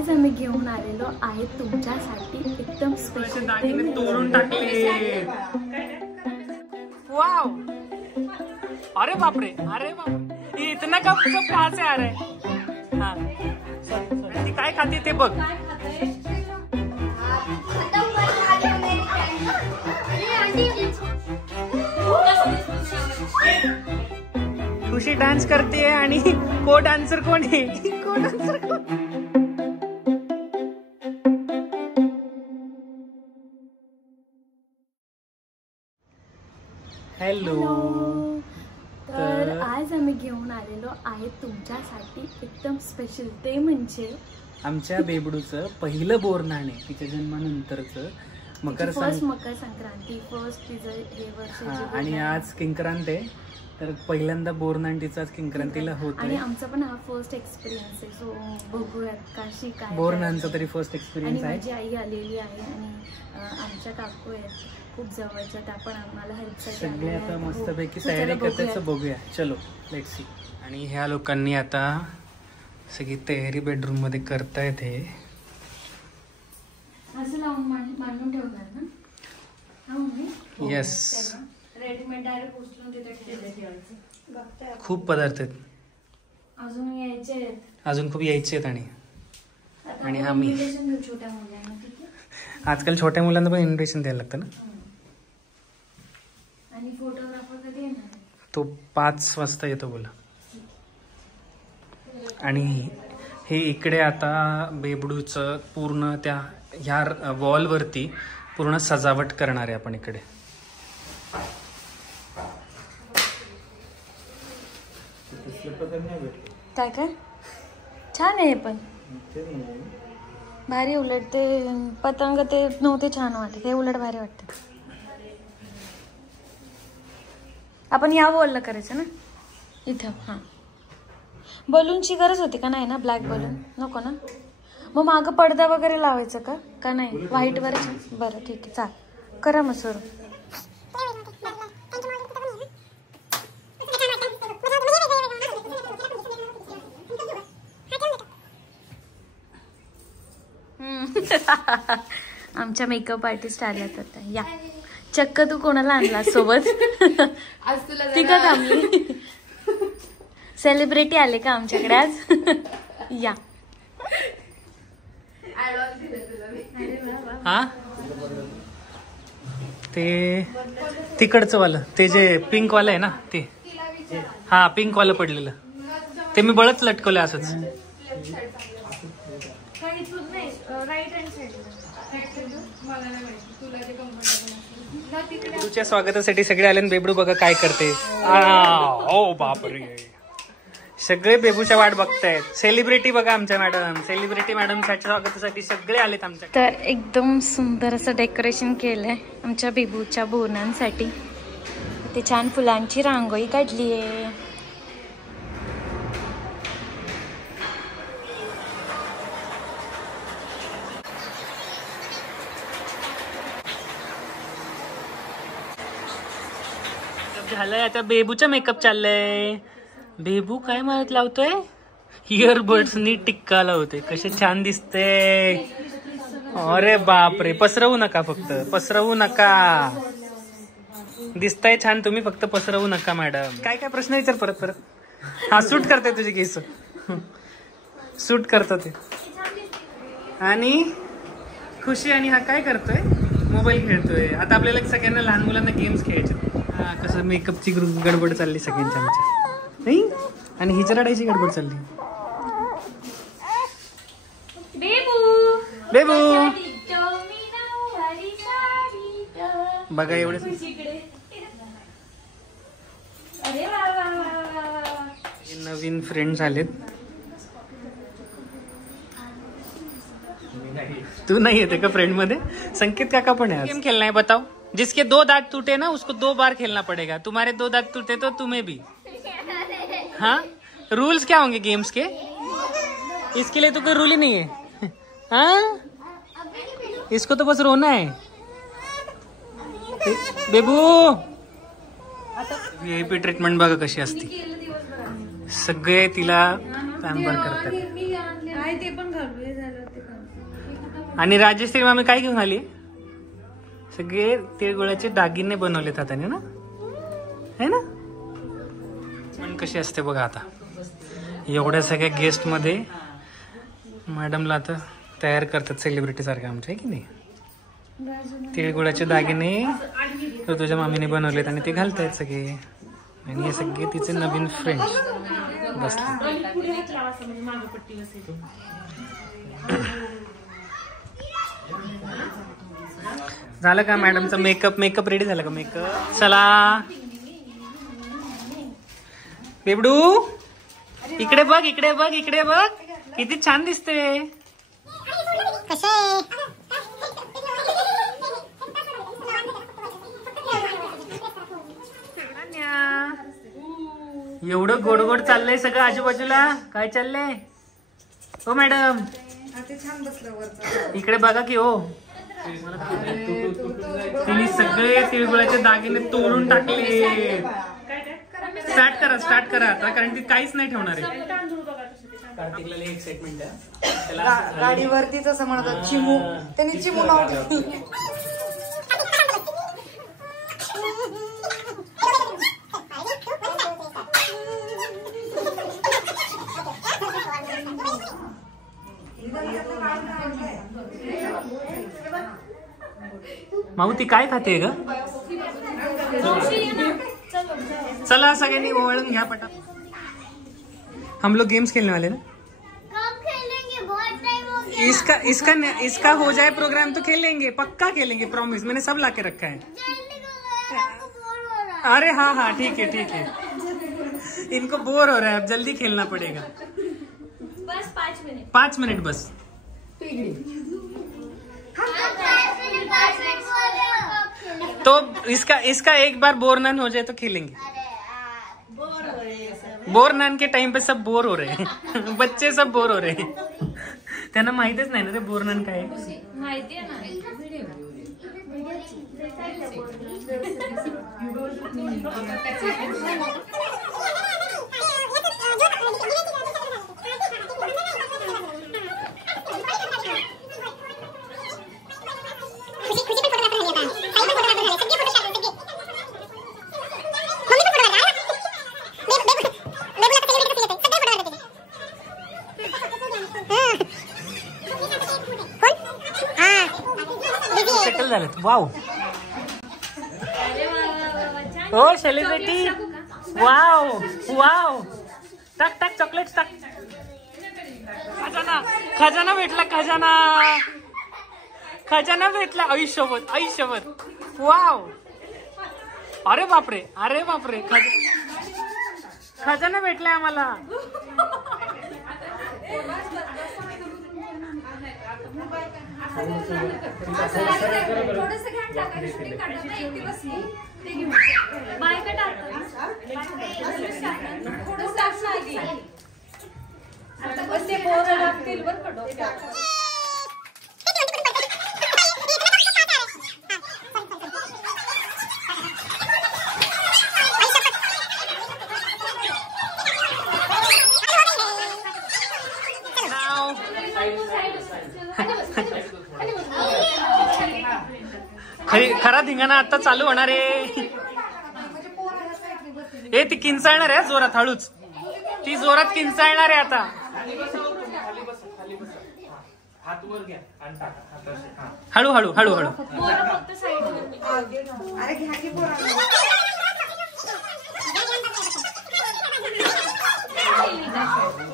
आज आम्ही घेऊन आलेलो आहे तुमच्यासाठी एकदम स्पेशल तोडून टाकले। वाव, अरे बापरे, अरे बापरे, ये इतना कप कहाँ से आ रहा है? हाँ, ती काय खाते ते बघ। खुशी डान्स करते आणि को डान्सर कोण आहे? को डान्सर कोण? हॅलो, तर आज आम्ही घेऊन आलेलो आहे तुमच्यासाठी एकदम स्पेशल, ते म्हणजे आमच्या बेबडूचं पहिलं बोरनाणे, तिच्या जन्मानंतरचं मकर संक्रांती फर्स्ट तिचं हे वर्ष। आणि आज किंक्रांत आहे, तर पहिल्यांदा बोरनांडीचा किंक्रांतीला होत आणि आमचा पण हा फर्स्ट एक्सपिरियन्स आहे। सो बघूयात काशी काय बोरनांचा तरी फर्स्ट एक्सपिरियन्स आहे। माझी आई आलेली आहे आणि आमच्या काकू आहेत खूप जवळच्या, त्या पण आम्हाला हेल्पसाठी सगळे आता मस्तपैकी तयारी करतायचं बघूया, चलो लेट्स सी। आणि ह्या लोकांनी आता सगळी तयारी बेडरूम मध्ये करतायत। हे असं लावून मांडून ठेवणार ना? येस, रेडीमेड डायरेक्ट उचलून तिथे ठेवायचं। खूप पदार्थ आहेत, अजून यायचे आहेत, अजून खूप यायचे आहेत। आणि आम्ही छोट्या मुलांना, ठीक आहे, आजकाल छोट्या मुलांना पण इन्व्हिटेशन द्यायला लागतं ना। आणि फोटोग्राफर कधी येणार? तो 5 वाजता येतो बोला। आणि हे इकडे आता बेबडूचं पूर्ण त्या ह्या वॉलवरती पूर्ण सजावट करणार आहे आपण इकडे। काय काय छान आहे, पण भारी, उलट ते पतंग ते नव्हते छान वाटत, हे उलट भारी वाटत। आपण या वॉलला करायचं ना इथं? हा, बलूनची गरज होती का नाही ना? ब्लॅक बलून नको ना? मग मागं पडदा वगैरे लावायचं का नाही? व्हाईट वर? बरं ठीक आहे, चाल करा मग सुरू। आमच्या मेकअप आर्टिस्ट आल्यात आता, या चक्क तू कोणाला आणला सोबत? ठीक आहे, आम्ही सेलिब्रिटी आले का आमच्याकडे आज? या हा, ते तिकडचं वालं, ते जे पिंक वालं आहे ना ते, हा पिंक वालं पडलेलं ते मी बळच लटकवलं असंच। बेबडूच्या स्वागतासाठी सगळे आले, बेबडू बघा काय करते। ओ बापरे, सगळे बेबूच्या वाट बघतायत। सेलिब्रिटी बघा आमच्या मॅडम, सेलिब्रिटी मॅडमच्या स्वागतासाठी सगळे आलेत आमच्या। तर एकदम सुंदर असं डेकोरेशन केलंय आमच्या बेबूच्या बोरनांसाठी, ते छान फुलांची रांगोळी काढली आहे। झालंय आता बेबूचा मेकअप चाललंय। बेबू काय म्हणत लावतोय? इयरबड्स नी टिक्का लावते, कसे छान दिसते। अरे बापरे, पसरवू नका, फक्त पसरवू नका, दिसताय छान तुम्ही, फक्त पसरवू नका मॅडम। काय काय प्रश्न विचार परत परत? हा, सूट करते तुझी केस, सूट करतो ते। आणि खुशी आणि हा काय करतोय? मोबाईल खेळतोय। आता आपल्याला सगळ्यांना, लहान मुलांना गेम्स खेळायचे। हा, कसं मेकअपची गडबड चालली सगळ्यांच्या आमच्या, नाही? आणि हिच्या रडायची गडबड चालली। बेबू बघा एवढे नवीन फ्रेंड्स आलेत। तू नाही येते का फ्रेंड मध्ये? संकेत काका पण है। गेम खेलना है, बताओ। जिसके 2 दांत टूटे ना उसको 2 बार खेलना पड़ेगा। तुम्हारे 2 दांत टूटे तो तुम्हें भी। हाँ, रूल्स क्या होंगे गेम्स के? इसके लिए तो कोई रूल ही नहीं है। हाँ, इसको तो बस रोना है। बेबू व्हीआयपी ट्रीटमेंट बघा कशी असते, सगळे तिला पॅम्पर करतात। नाही ते पण घालू, हे झालं ते घालू. आणि राजश्री मामी काय घेऊन आली? सगळे तिळगुळाचे दागिने बनवलेत हाताने ना, है ना? पण कशी असते बघा आता, एवढ्या सगळ्या गेस्ट मध्ये मॅडमला आता तयार करतात सेलिब्रिटी सारखं आमच्या, आहे की नाही? तिळगुळाचे दागिने तर तुझ्या मामीने बनवलेत आणि ते घालतायत सगळे, आणि हे सगळे तिचे नवीन फ्रेंड्स बसले. झालं का मॅडमचा मेकअप रेडी झाला का? मेकअप चला बेबडू, इकडे बघ, इकडे बघ, इकडे बघ, किती छान दिसते. एवढं गोड गोड चाललंय सगळं आजूबाजूला. काय चाललंय हो मॅडम? इकडे बघा की हो, तिने सगळे तिळगुळाचे दागिने तोडून टाकले. स्टार्ट करा आता, कारण ती काहीच नाही ठेवणार आहे. कार्तिकला एक्साइटमेंट आहे गाडीवरतीच असं म्हणतात चिमू, त्यांनी चिमू नाव ठेवलं. माऊ ती काय खाते ग? चला सगळ्यांनी ओळून घ्या पटा. हम लोग गेम्स खेलने वाले ना. इसका हो जाए प्रोग्राम तो खेलेंगे, पक्का खेलेंगे, प्रॉमिस. मैंने सब लाके रखा है. अरे हाँ हाँ ठीक है ठीक है. इनको बोर हो रहा है, अब जल्दी खेलना पड़ेगा. बस 5 मिनट. 5 मिनट बस. तो इसका एक बार बोर नन हो जाए तो खेलेंगे. बोर नन के टाइम पे सब बोर हो रहे हैं. बच्चे सब बोर हो रहे हैं. त्यांना माहितच नाही ना ते बोर नन काय आहे. माहिती आहे ना. वाव, ओ सेलिब्रिटी, वाव वाव. टाक टाक चॉकलेट टाक. खजाना भेटला, खजाना भेटला. आयुष्यभर वाव. अरे बापरे, खजाना भेटलाय आम्हाला. खरा धिंगाणा आता चालू होणार आहे. ए ती किंचाळणार आहे जोरात, हळूच. ती जोरात किंचाळणार आहे आता. हळू हळू हळू हळू.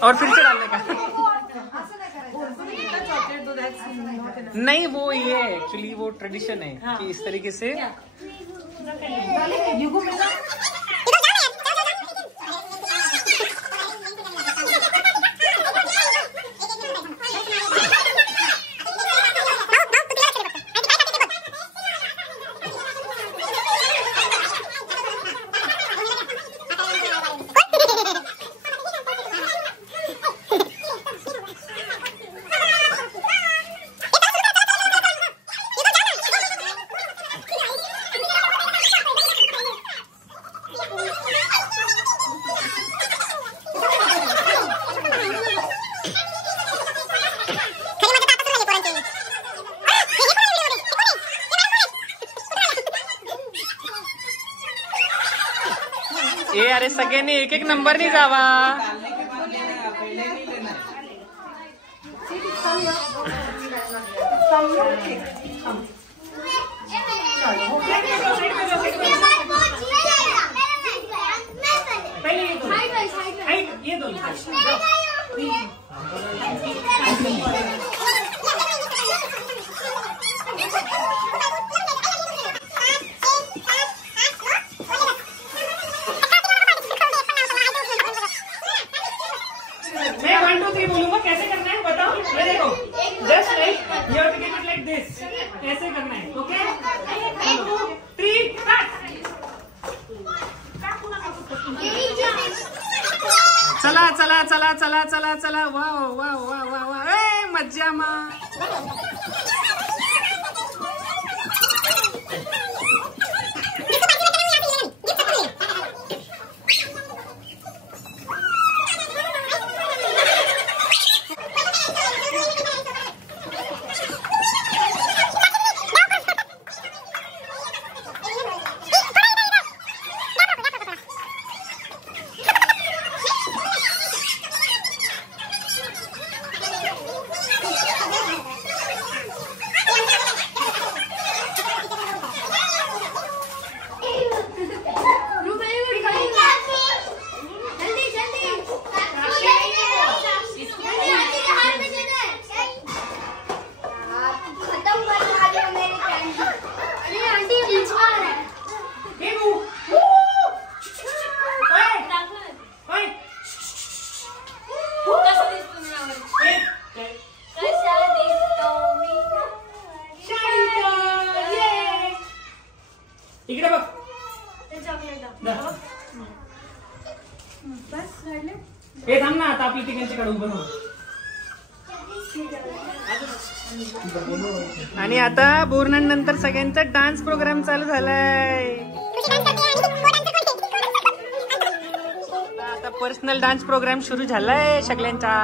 और फिर से डालने का. नहीं वो ये एक्चुअली वो ट्रेडिशन है कि इस तरीके से. अरे सगळ्यांनी एक एक नंबरनी जावा. मैं 1 2 3 बोलूंगा, कैसे करना है बताओ. ये देखो, just like you have to keep it like this. ऐसे करना है. Okay 1 2 3 start. चला चला चला चला चला चला. वाह वाह वाह वाह वाह. ए मज्जा मा. इकडे बघ. हे थांब ना, आता आपली तिघांची कडे उभं राहू. आणि आता बोरणानंतर सगळ्यांचा डान्स प्रोग्राम चालू झालाय. आता पर्सनल डान्स प्रोग्राम सुरू झालाय सगळ्यांचा.